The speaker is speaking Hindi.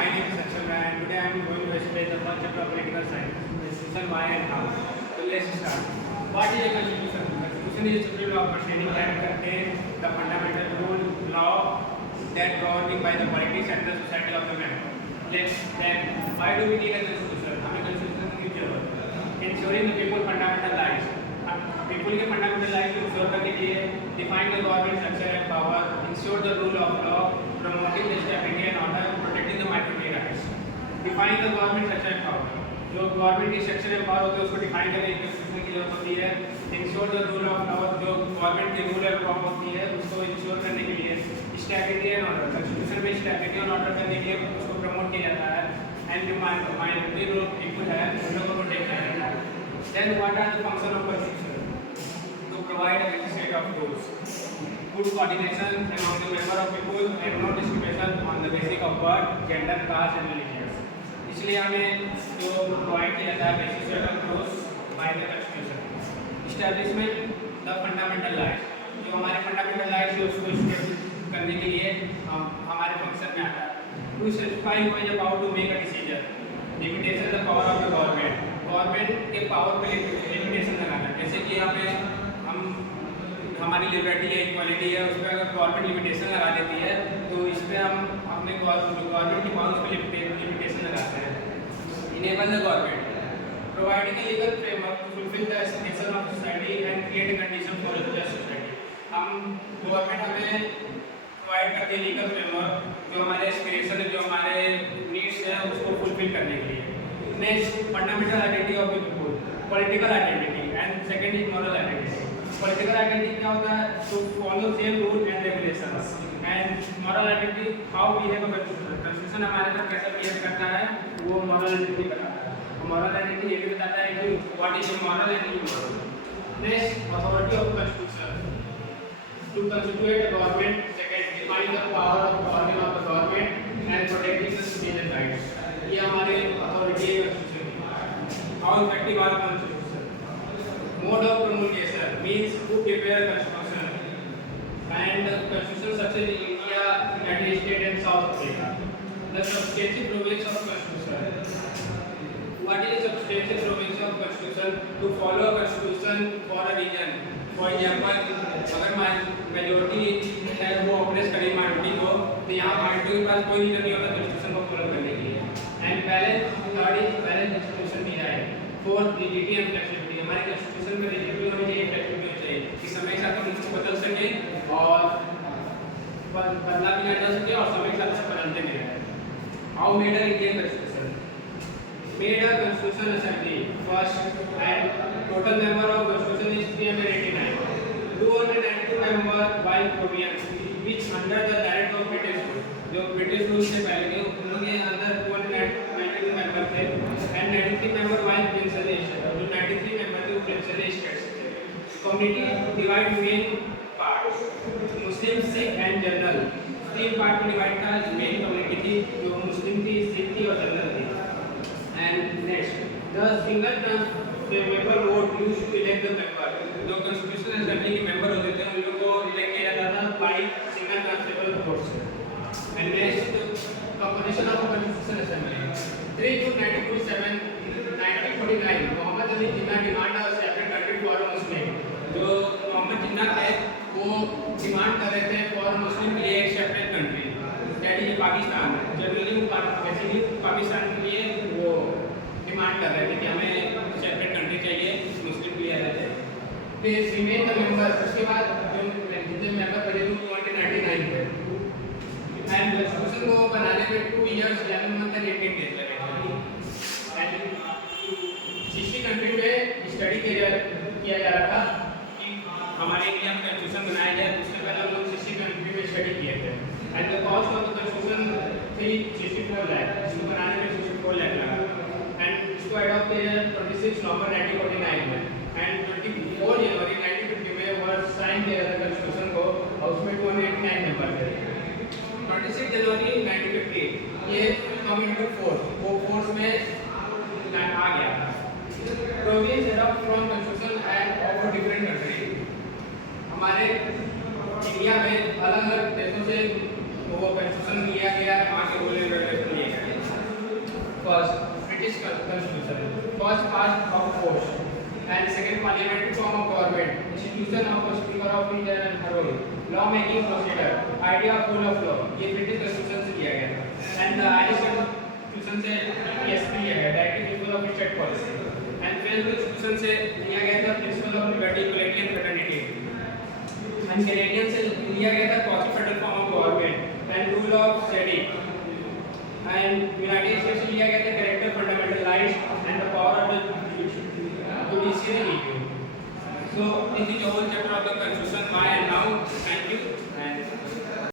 My name is Saksham Rai and today I am going to explain the first chapter of political science, Constitution why and how. So let's start. What is a constitution? Constitution is a supreme law of proceeding that contains the fundamental rule, law that governing by the politics and the society of the member. Then, why do we need a constitution? हमें constitution की जरूरत है. Ensuring the people fundamental rights. People के fundamental rights को ensure करने के लिए define the government structure and power, ensure the rule of law, promoting the stability and order, protecting the minority rights. Define the government structure and power. जो गवर्नमेंट की स्ट्रक्चर एंड पावर होते हैं उसको डिफाइन करने की कंस्टिट्यूशन की जरूरत होती है. Ensure the rule of law, जो गवर्नमेंट की रूल एंड लॉ होती है उसको इंश्योर करने के लिए स्टेबिलिटी एंड ऑर्डर, कंस्टिट्यूशन में स्टेबिलिटी एंड ऑर्डर करने के लिए उसको प्रमोट किया जाता है. एंड जो माइनॉरिटी ग्रुप पीपल है उन लोगों को प्रोटेक्ट किया जाता है. Then what are the function of constitution? To provide a set of rules, good coordination among the member of people and no discrimination on the basis of birth, gender, caste and religion. इसलिए हमें जो प्रोवाइड किया जाता है basic set of rules by the constitution. Establishment the fundamental rights, जो हमारे फंडामेंटल राइट्स है उसको एस्टैब्लिश करने के लिए हमारे फंक्शन में आता है. To specify who is about to make a decision, limitation the power of the government, government के पावर पे लिमिटेशन लगाना. जैसे कि हमें हमारी लिबर्टी है, इक्वालिटी है, उस पर अगर गवर्नमेंट लिमिटेशन लगा देती है तो इस पर हम अपने गवर्नमेंट की पावर पर लिमिटेशन लगाते हैं. Enable the government, providing a legal framework to fulfil the aspiration of society and create a condition for a just society. हम गवर्नमेंट हमें प्रोवाइड करती है लीगल फ्रेमवर्क जो हमारे एस्पिरेशन है, जो हमारे नीड्स है उसको फुलफिल करने के लिए. Next, fundamental identity of the people, political identity and second is moral identity. Political identity क्या होता है? To follow same rule and regulations. And moral identity, how behave a constitution, constitution हमारे साथ कैसा बिहेव करता है वो मॉरल आइडेंटिटी बताता है. मॉरल आइडेंटिटी ये भी बताता है कि what is moral and immoral. Next, authority of constitution to constitute a government. Second, define the power of organ of the government and protecting the citizen rights. ये हमारे अथॉरिटी है कंस्टिट्यूशन की. How effective are constitution. Mode of promulgation means who prepare constitution and constitution such as in India, United States and South Africa. The substantive provisions of constitution. What is the substantive provisions of constitution? To follow a constitution for a region. For example, अगर majority है वो oppress करे minority को तो यहाँ minority के पास कोई रीजन नहीं होता constitution को follow करने के लिए. And balance, third is balance constitution भी है. Fourth, rigidity and flexibility. हमारे कंस्टिट्यूशन में रिजिडिटी होनी चाहिए, फ्लेक्सिबिलिटी होनी चाहिए कि समय के साथ हम उसको बदल सके और बदला भी ना जा सके और समय के साथ बदलते नहीं रहे. How made a Indian constitution? Made a constitution assembly first and total member of constitution is 389. 292 member by province which under the direct of British rule. जो ब्रिटिश रूल से पहले के उनके अंदर 292 मेंबर थे and 93 member by principal state. जो 93 मेंबर थे वो प्रिंसिपल स्टेट्स थे. Community divide main parts, Muslim, Sikh and general. तीन पार्ट में डिवाइड था. मेन कम्युनिटी थी जो मुस्लिम थी, सिख थी और जनरल थी. And next, the single transferable vote used to elect the member. जो कॉन्स्टिट्यूशन असेंबली के मेंबर होते थे उन लोगों को इलेक्ट किया जाता था बाय सिंगल ट्रांसफरेबल वोट से. And next, composition of constitution assembly. 3 June 1949 Mohammad Ali Jinnah demand of separate country for Muslim. जो मोहम्मद जिन्ना थे वो डिमांड कर रहे थे फॉर मुस्लिम के लिए एक separate country, that is Pakistan. Generally basically Pakistan के लिए वो डिमांड कर रहे थे कि हमें सेपरेट कंट्री चाहिए मुस्लिम के लिए अलग है. फिर रिमेन द मेंबर. उसके बाद जो जितने मेंबर बचे थे 299 थे. एंड कॉन्स्टिट्यूशन को बनाने में 2 years 11 months and 18 days लगे. एंड 60 कंट्री में स्टडी किया जा रहा था कि हमारे इंडिया में कॉन्स्टिट्यूशन बनाया जाए. उससे पहले हम लोग 60 कंट्री में स्टडी किए थे. And the cost of the constitution थी 64 लाख. इसको बनाने में 64 लाख लगा. एंड इसको अडॉप्ट किया 26 नवंबर 1949 में. एंड 24 जनवरी 1950 में वर्ड साइन किया था कॉन्स्टिट्यूशन को और उसमें 289 मेंबर थे. 26 जनवरी 1950 ये कम इनटू फोर्स, वो फोर्स में आ गया. Province adopt from constitution end of different country. हमारे इंडिया में अलग अलग देशों से वो कॉन्स्टिट्यूशन लिया गया, वहाँ के रूल एंड रेगुलेशन लिए गए. first British Constitution, first past of force, and second parliamentary form of government, institution of a speaker of India and her role, law making procedure, idea of rule of law, ये ब्रिटिश कॉन्स्टिट्यूशन से लिया गया था। एंड आयरिश कॉन्स्टिट्यूशन से ESP लिया गया, directive principle of state policy. And French constitution से लिया गया था principle of liberty, equality and fraternity. And Canadian से लिया गया था constitution federal form of government and rule of steady. And United states से लिया गया था character, fundamental rights and the power of the judiciary review. So this is the whole chapter of the constitution. Why and how. Thank you.